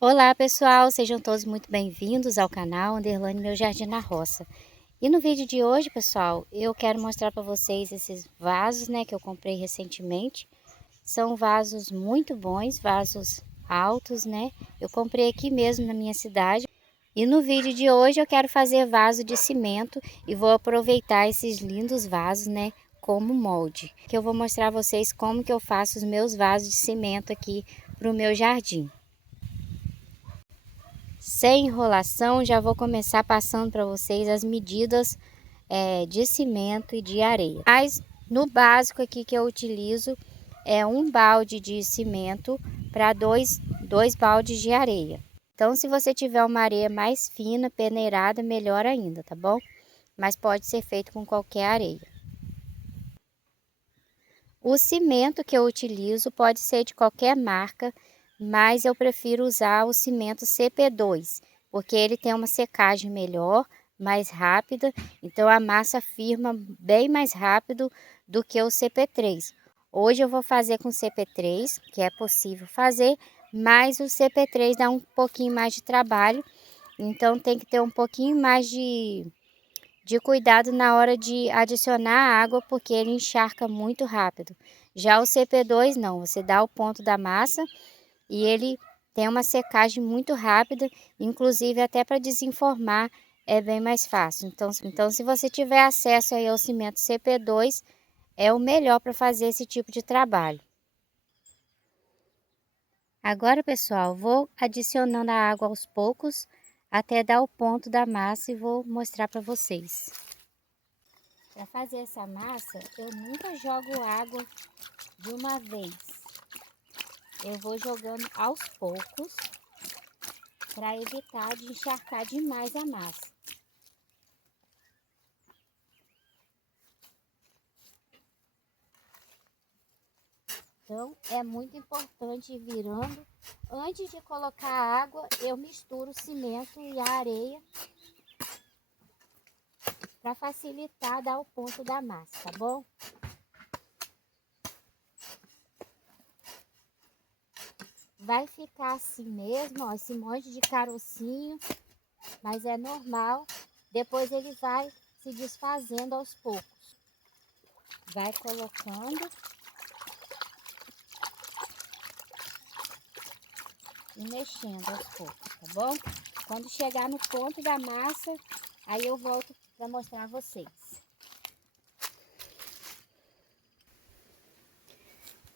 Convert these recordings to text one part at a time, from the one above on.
Olá pessoal, sejam todos muito bem-vindos ao canal Underline Meu Jardim na Roça. E no vídeo de hoje, pessoal, eu quero mostrar para vocês esses vasos, que eu comprei recentemente. São vasos muito bons, vasos altos, Eu comprei aqui mesmo na minha cidade. E no vídeo de hoje eu quero fazer vaso de cimento e vou aproveitar esses lindos vasos, como molde. Que eu vou mostrar a vocês como que eu faço os meus vasos de cimento aqui para o meu jardim. Sem enrolação, já vou começar passando para vocês as medidas de cimento e de areia. Mas no básico aqui que eu utilizo é um balde de cimento para dois baldes de areia. Então, se você tiver uma areia mais fina, peneirada, melhor ainda, tá bom? Mas pode ser feito com qualquer areia. O cimento que eu utilizo pode ser de qualquer marca, mas eu prefiro usar o cimento CP2, porque ele tem uma secagem melhor, mais rápida, então a massa firma bem mais rápido do que o CP3. Hoje eu vou fazer com CP3, que é possível fazer, mas o CP3 dá um pouquinho mais de trabalho, então tem que ter um pouquinho mais de cuidado na hora de adicionar a água, porque ele encharca muito rápido. Já o CP2 não, você dá o ponto da massa e ele tem uma secagem muito rápida, inclusive até para desenformar é bem mais fácil. Então se você tiver acesso aí ao cimento CP2, é o melhor para fazer esse tipo de trabalho. Agora, pessoal, vou adicionando a água aos poucos até dar o ponto da massa e vou mostrar para vocês. Para fazer essa massa, eu nunca jogo água de uma vez. Eu vou jogando aos poucos para evitar de encharcar demais a massa. Então, é muito importante ir virando. Antes de colocar a água, eu misturo o cimento e a areia para facilitar dar o ponto da massa, tá bom? Vai ficar assim mesmo, ó, esse monte de carocinho, mas é normal. Depois ele vai se desfazendo aos poucos. Vai colocando e mexendo aos poucos, tá bom? Quando chegar no ponto da massa, aí eu volto para mostrar a vocês.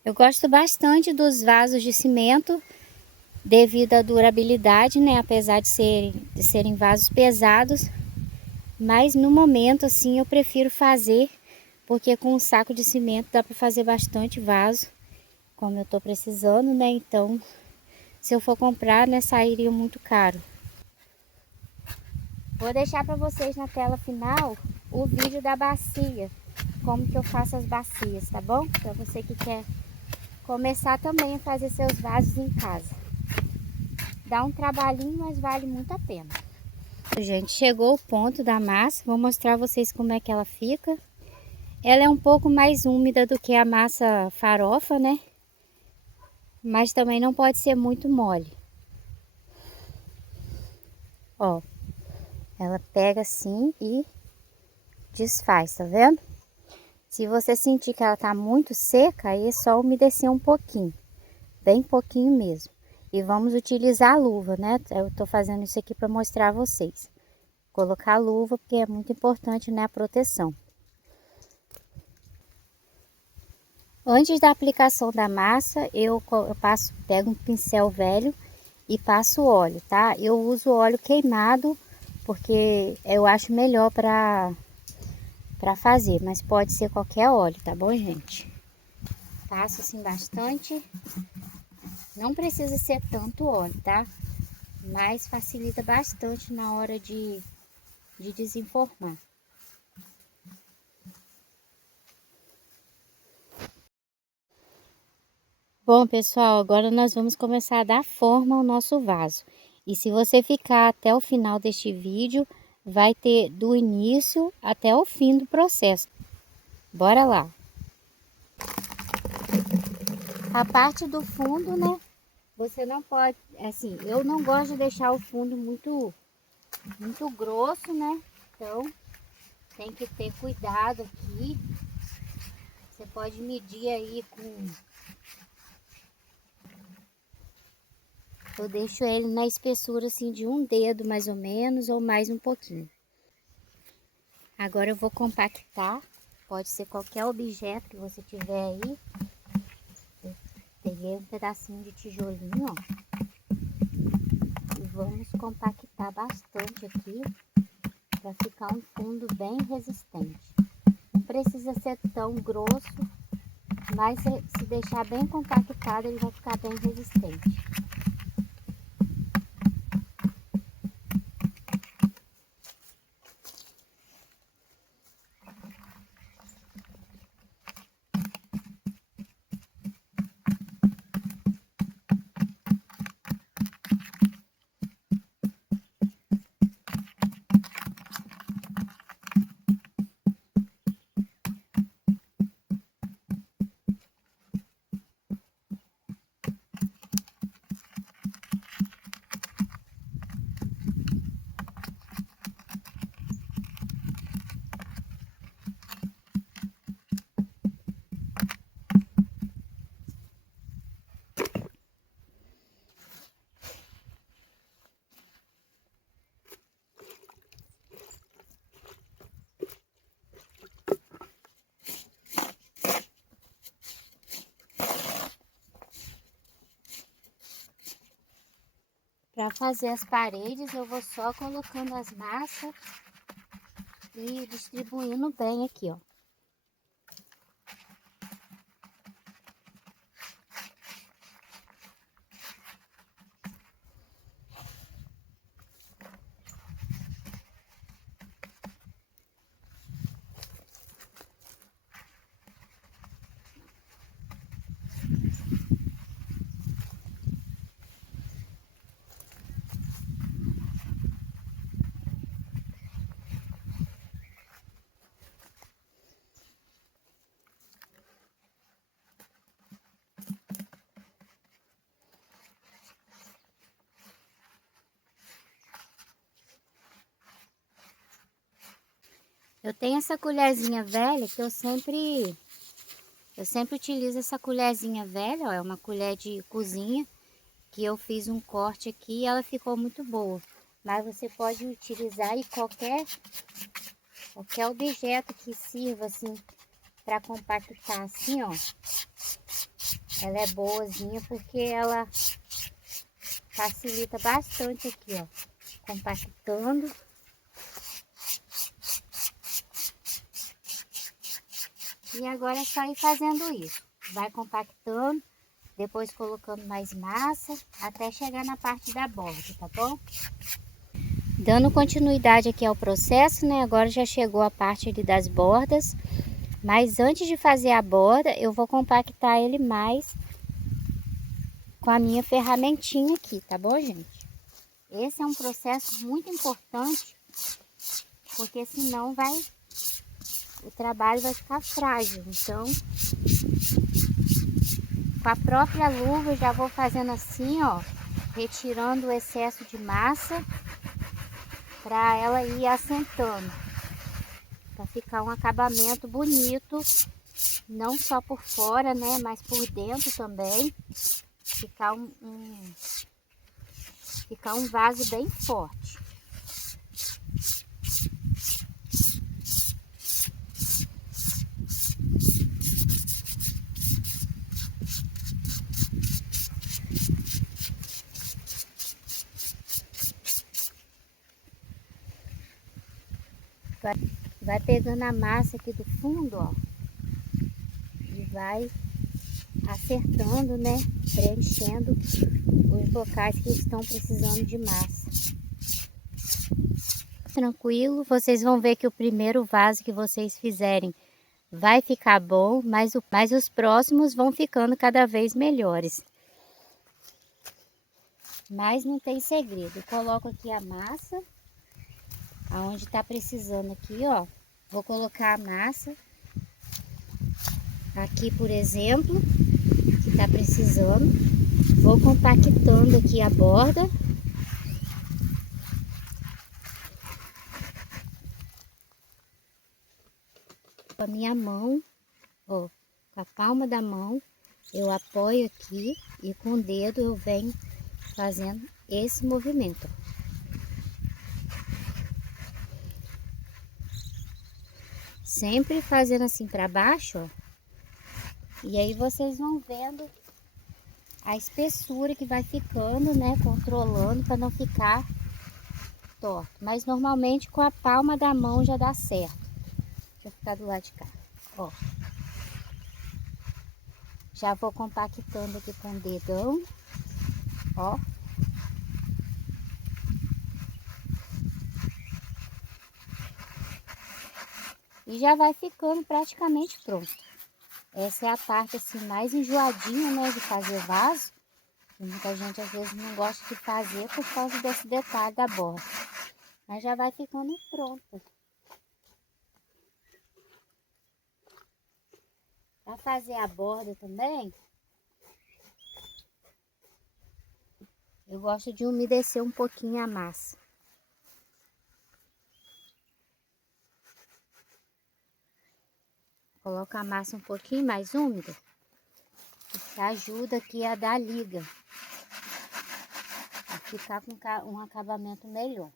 Eu gosto bastante dos vasos de cimento devido à durabilidade, apesar de serem vasos pesados, mas no momento assim eu prefiro fazer, porque com um saco de cimento dá para fazer bastante vaso, como eu tô precisando, então se eu for comprar, sairia muito caro. Vou deixar para vocês na tela final o vídeo da bacia, como que eu faço as bacias, tá bom? Para você que quer começar também a fazer seus vasos em casa. Dá um trabalhinho, mas vale muito a pena. Gente, chegou o ponto da massa, vou mostrar a vocês como é que ela fica. Ela é um pouco mais úmida do que a massa farofa, mas também não pode ser muito mole. Ó, ela pega assim e desfaz, tá vendo? Se você sentir que ela tá muito seca, aí é só umedecer um pouquinho, bem pouquinho mesmo. E vamos utilizar a luva, Eu tô fazendo isso aqui para mostrar a vocês. Colocar a luva porque é muito importante, a proteção. Antes da aplicação da massa, eu pego um pincel velho e passo óleo, tá? Eu uso óleo queimado porque eu acho melhor para fazer, mas pode ser qualquer óleo, tá bom, gente? Passo assim bastante. Não precisa ser tanto óleo, tá? Mas facilita bastante na hora de desenformar. Bom, pessoal, agora nós vamos começar a dar forma ao nosso vaso. E se você ficar até o final deste vídeo, vai ter do início até o fim do processo. Bora lá! A parte do fundo, Você não pode, assim, eu não gosto de deixar o fundo muito grosso, né? Então, tem que ter cuidado aqui. Você pode medir aí com... Eu deixo ele na espessura assim de um dedo mais ou menos, ou mais um pouquinho. Agora eu vou compactar. Pode ser qualquer objeto que você tiver aí. Eu peguei um pedacinho de tijolinho, ó. E vamos compactar bastante aqui, para ficar um fundo bem resistente. Não precisa ser tão grosso, mas se deixar bem compactado, ele vai ficar bem resistente. Para fazer as paredes, eu vou só colocando as massas e distribuindo bem aqui, ó. Eu tenho essa colherzinha velha que eu sempre utilizo essa colherzinha velha, ó, é uma colher de cozinha que eu fiz um corte aqui e ela ficou muito boa. Mas você pode utilizar aí qualquer objeto que sirva assim para compactar assim, ó. Ela é boazinha porque ela facilita bastante aqui, ó, compactando. E agora é só ir fazendo isso. Vai compactando, depois colocando mais massa, até chegar na parte da borda, tá bom? Dando continuidade aqui ao processo, né? Agora já chegou a parte ali das bordas. Mas antes de fazer a borda, eu vou compactar ele mais com a minha ferramentinha aqui, tá bom, gente? Esse é um processo muito importante, porque senão o trabalho vai ficar frágil. Então, com a própria luva, eu já vou fazendo assim, ó, retirando o excesso de massa, para ela ir assentando, para ficar um acabamento bonito, não só por fora, né, mas por dentro também, ficar um vaso bem forte. Vai pegando a massa aqui do fundo, ó, e vai acertando, né, preenchendo os locais que estão precisando de massa. Tranquilo, vocês vão ver que o primeiro vaso que vocês fizerem vai ficar bom, mas os próximos vão ficando cada vez melhores. Mas não tem segredo. Eu coloco aqui a massa, aonde tá precisando aqui, ó. Vou colocar a massa aqui, por exemplo, que tá precisando. Vou compactando aqui a borda. Com a minha mão, ó, com a palma da mão, eu apoio aqui e com o dedo eu venho fazendo esse movimento. Sempre fazendo assim para baixo, ó. E aí vocês vão vendo a espessura que vai ficando, né? Controlando para não ficar torto. Mas normalmente com a palma da mão já dá certo. Deixa eu ficar do lado de cá, ó. Já vou compactando aqui com o dedão, ó. E já vai ficando praticamente pronto. Essa é a parte assim mais enjoadinha, né, de fazer vaso. E muita gente às vezes não gosta de fazer por causa desse detalhe da borda. Mas já vai ficando pronto. Para fazer a borda também, eu gosto de umedecer um pouquinho a massa. Coloco a massa um pouquinho mais úmida, que ajuda aqui a dar liga. A ficar com um acabamento melhor.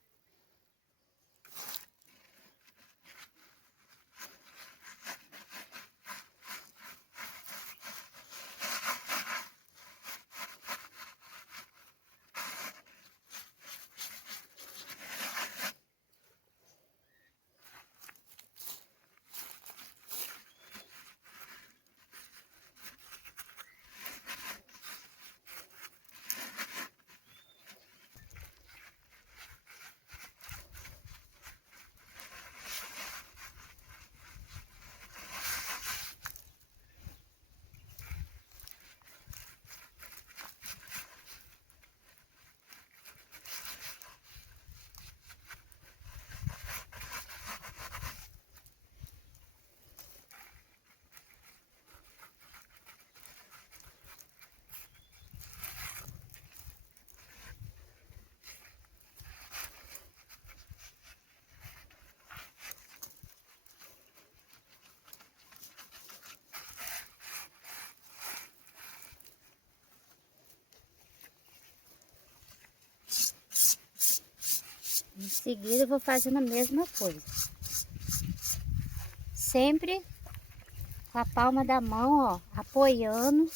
Em seguida eu vou fazendo a mesma coisa. Sempre com a palma da mão, ó, apoiando.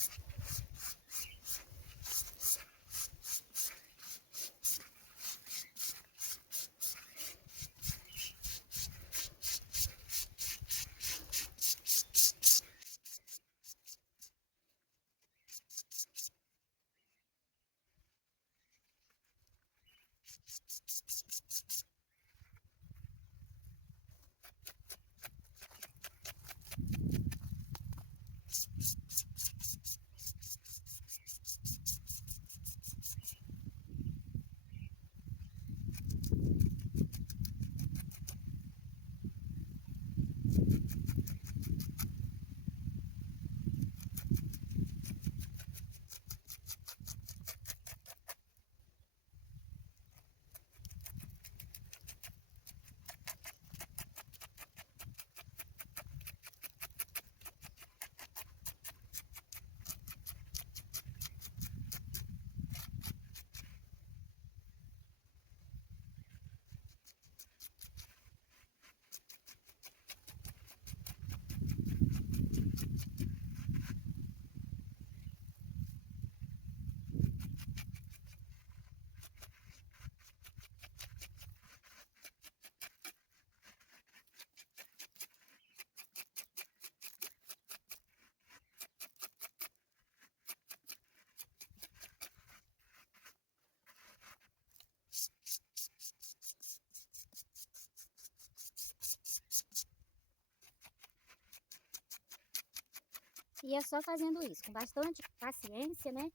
E é só fazendo isso, com bastante paciência, né?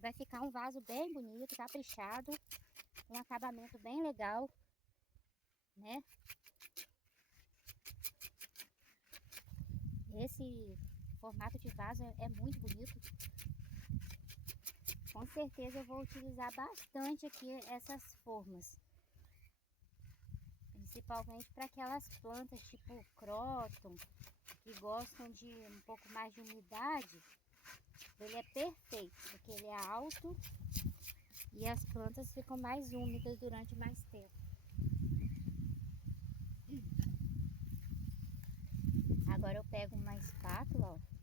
Vai ficar um vaso bem bonito, caprichado, um acabamento bem legal, né? Esse formato de vaso é muito bonito, Com certeza eu vou utilizar bastante aqui essas formas. Principalmente para aquelas plantas tipo cróton, que gostam de um pouco mais de umidade. Ele é perfeito, porque ele é alto e as plantas ficam mais úmidas durante mais tempo. Agora eu pego uma espátula, ó.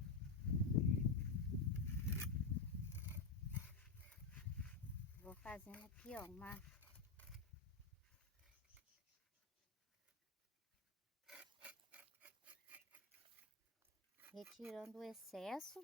Vou fazendo aqui, ó, retirando o excesso.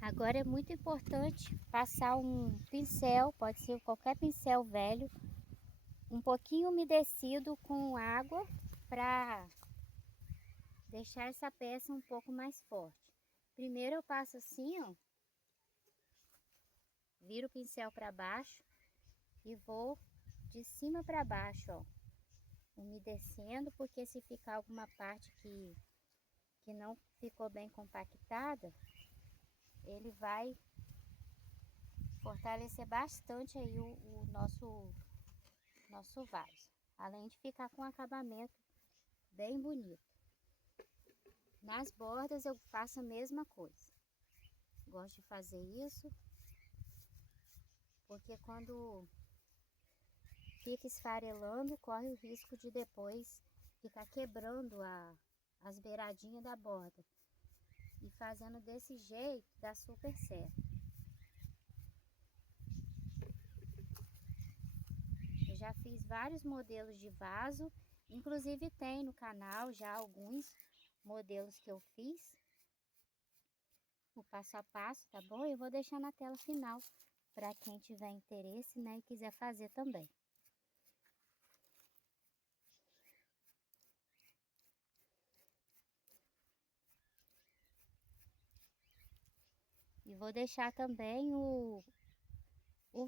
Agora é muito importante passar um pincel, pode ser qualquer pincel velho, um pouquinho umedecido com água para deixar essa peça um pouco mais forte. Primeiro eu passo assim, ó, viro o pincel para baixo e vou de cima para baixo, ó, umedecendo, porque se ficar alguma parte que não ficou bem compactada, ele vai fortalecer bastante aí o nosso vaso, além de ficar com um acabamento bem bonito. Nas bordas eu faço a mesma coisa. Gosto de fazer isso, porque quando fica esfarelando, corre o risco de depois ficar quebrando as beiradinhas da borda. E fazendo desse jeito dá super certo. Eu já fiz vários modelos de vaso, inclusive tem no canal já alguns modelos que eu fiz, o passo a passo, tá bom? Eu vou deixar na tela final para quem tiver interesse, né, e quiser fazer também. E vou deixar também o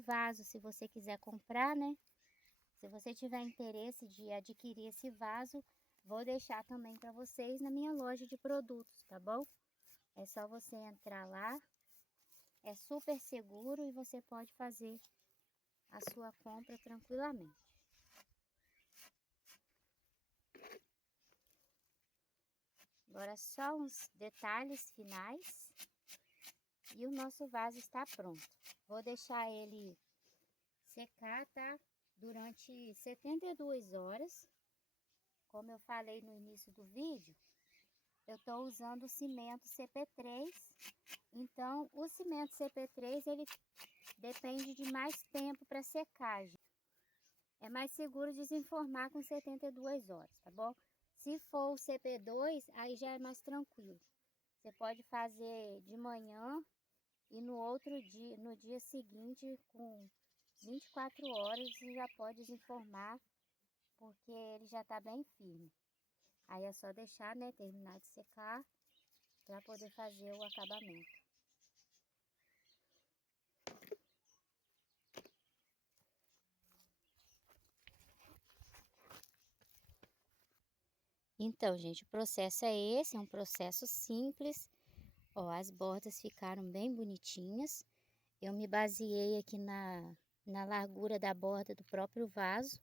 vaso, se você quiser comprar, né? Se você tiver interesse de adquirir esse vaso, vou deixar também para vocês na minha loja de produtos, tá bom? É só você entrar lá, é super seguro e você pode fazer a sua compra tranquilamente. Agora só uns detalhes finais e o nosso vaso está pronto. Vou deixar ele secar, tá? Durante 72 horas. Como eu falei no início do vídeo, eu estou usando o cimento CP3. Então, o cimento CP3, ele depende de mais tempo para secagem. É mais seguro desenformar com 72 horas, tá bom? Se for o CP2, aí já é mais tranquilo. Você pode fazer de manhã e no outro dia, no dia seguinte, com 24 horas, você já pode desenformar, porque ele já está bem firme. Aí é só deixar, né, terminar de secar para poder fazer o acabamento. Então, gente, o processo é esse, é um processo simples. Ó, as bordas ficaram bem bonitinhas. Eu me baseei aqui na largura da borda do próprio vaso.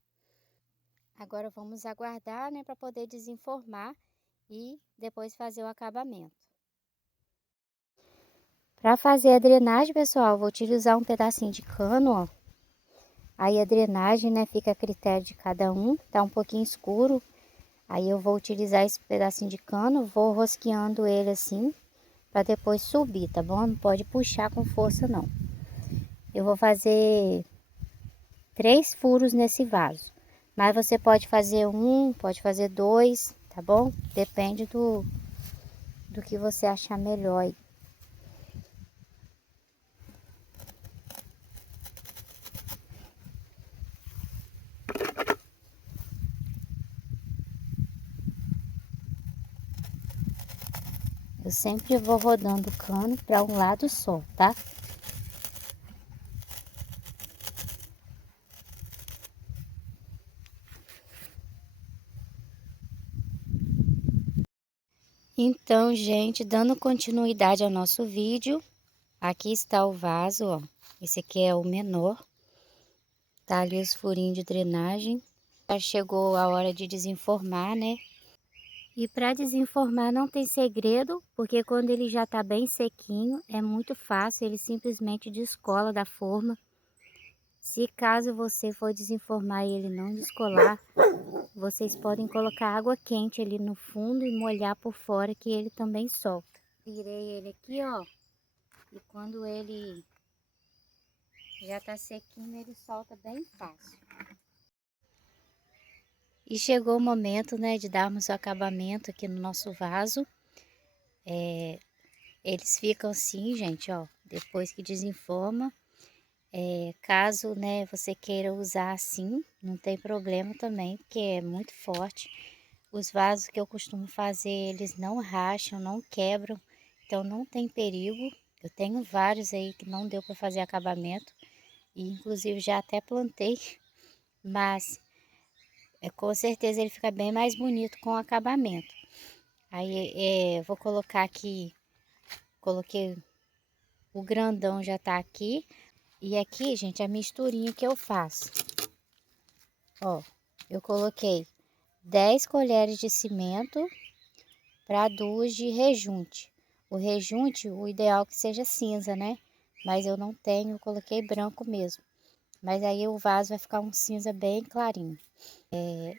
Agora vamos aguardar, né, para poder desenformar e depois fazer o acabamento. Para fazer a drenagem, pessoal, vou utilizar um pedacinho de cano, ó. Aí a drenagem, né, fica a critério de cada um, tá um pouquinho escuro. Aí eu vou utilizar esse pedacinho de cano, vou rosqueando ele assim, para depois subir, tá bom? Não pode puxar com força não. Eu vou fazer 3 furos nesse vaso, mas você pode fazer um, pode fazer 2, tá bom? Depende do que você achar melhor aí. Eu sempre vou rodando o cano para um lado só, tá? Então, gente, dando continuidade ao nosso vídeo, aqui está o vaso, ó. Esse aqui é o menor. Tá ali os furinhos de drenagem. Já chegou a hora de desenformar, né? E para desenformar não tem segredo, porque quando ele já tá bem sequinho, é muito fácil, ele simplesmente descola da forma. Se caso você for desenformar e ele não descolar, vocês podem colocar água quente ali no fundo e molhar por fora que ele também solta. Virei ele aqui, ó, e quando ele já tá sequinho, ele solta bem fácil. E chegou o momento, né, de darmos o acabamento aqui no nosso vaso. Eles ficam assim, gente, ó, depois que desenforma. Caso, né, você queira usar assim, não tem problema também, porque é muito forte. Os vasos que eu costumo fazer, eles não racham, não quebram, então não tem perigo. Eu tenho vários aí que não deu para fazer acabamento, e inclusive já até plantei, mas com certeza ele fica bem mais bonito com o acabamento. Aí vou colocar aqui, coloquei o grandão já tá aqui, e aqui, gente, a misturinha que eu faço. Ó, eu coloquei 10 colheres de cimento para 2 de rejunte. O rejunte, o ideal é que seja cinza, né? Mas eu não tenho, eu coloquei branco mesmo. Mas aí o vaso vai ficar um cinza bem clarinho.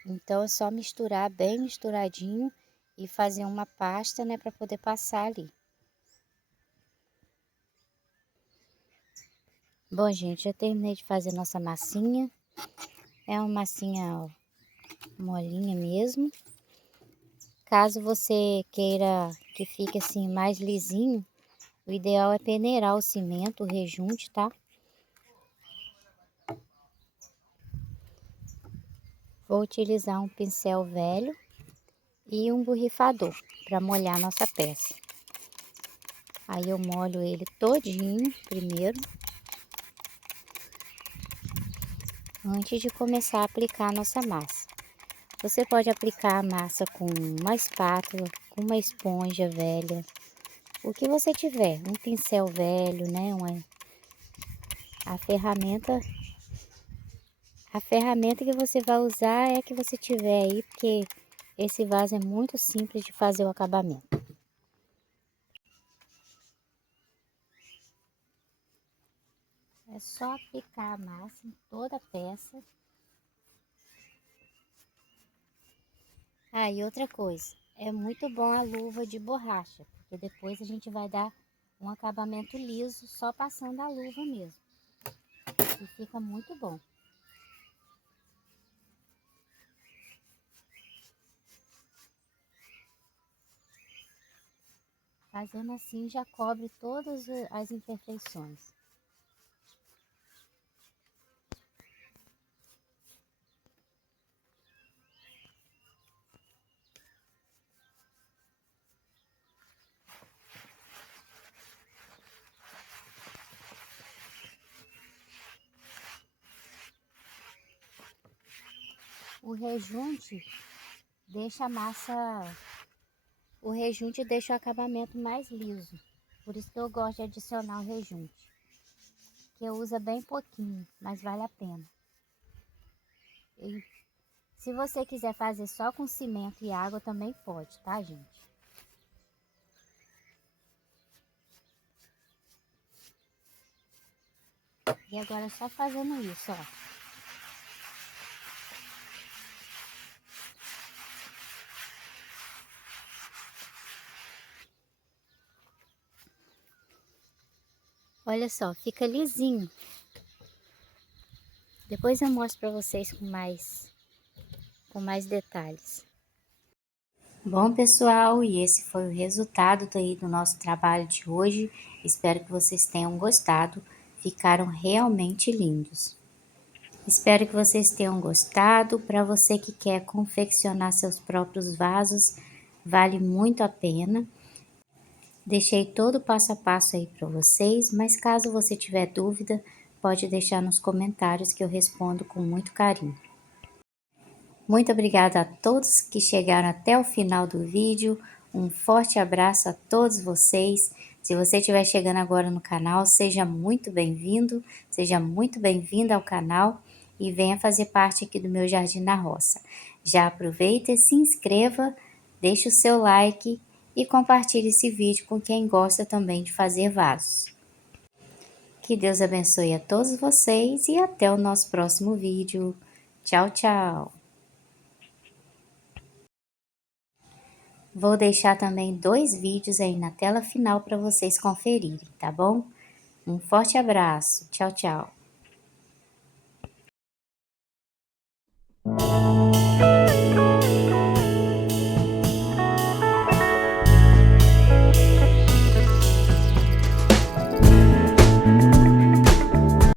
Então é só misturar bem misturadinho e fazer uma pasta, né, para poder passar ali. Bom, gente, já terminei de fazer nossa massinha. É uma massinha, ó, molinha mesmo. Caso você queira que fique assim mais lisinho, o ideal é peneirar o cimento, o rejunte, tá? Vou utilizar um pincel velho e um borrifador para molhar nossa peça. Aí eu molho ele todinho primeiro, antes de começar a aplicar a nossa massa. Você pode aplicar a massa com uma espátula, com uma esponja velha, o que você tiver, um pincel velho, né? A ferramenta que você vai usar é a que você tiver aí, porque esse vaso é muito simples de fazer o acabamento. É só aplicar a massa em toda a peça. Ah, e outra coisa, é muito bom a luva de borracha, porque depois a gente vai dar um acabamento liso só passando a luva mesmo. E fica muito bom. Fazendo assim já cobre todas as imperfeições. O rejunte deixa a massa, o rejunte deixa o acabamento mais liso. Por isso que eu gosto de adicionar o rejunte. porque usa bem pouquinho, mas vale a pena. E se você quiser fazer só com cimento e água, também pode, tá, gente? E agora é só fazendo isso, ó. Olha só, fica lisinho. Depois eu mostro para vocês com mais detalhes. Bom, pessoal, e esse foi o resultado aí do nosso trabalho de hoje. Espero que vocês tenham gostado. Ficaram realmente lindos. Espero que vocês tenham gostado. Para você que quer confeccionar seus próprios vasos, vale muito a pena. Deixei todo o passo a passo aí para vocês, mas caso você tiver dúvida, pode deixar nos comentários que eu respondo com muito carinho. Muito obrigada a todos que chegaram até o final do vídeo. Um forte abraço a todos vocês. Se você estiver chegando agora no canal, seja muito bem-vindo, seja muito bem-vinda ao canal e venha fazer parte aqui do meu Jardim na Roça. Já aproveita e se inscreva, deixe o seu like e compartilhe esse vídeo com quem gosta também de fazer vasos. Que Deus abençoe a todos vocês e até o nosso próximo vídeo. Tchau, tchau! Vou deixar também 2 vídeos aí na tela final para vocês conferirem, tá bom? Um forte abraço. Tchau, tchau.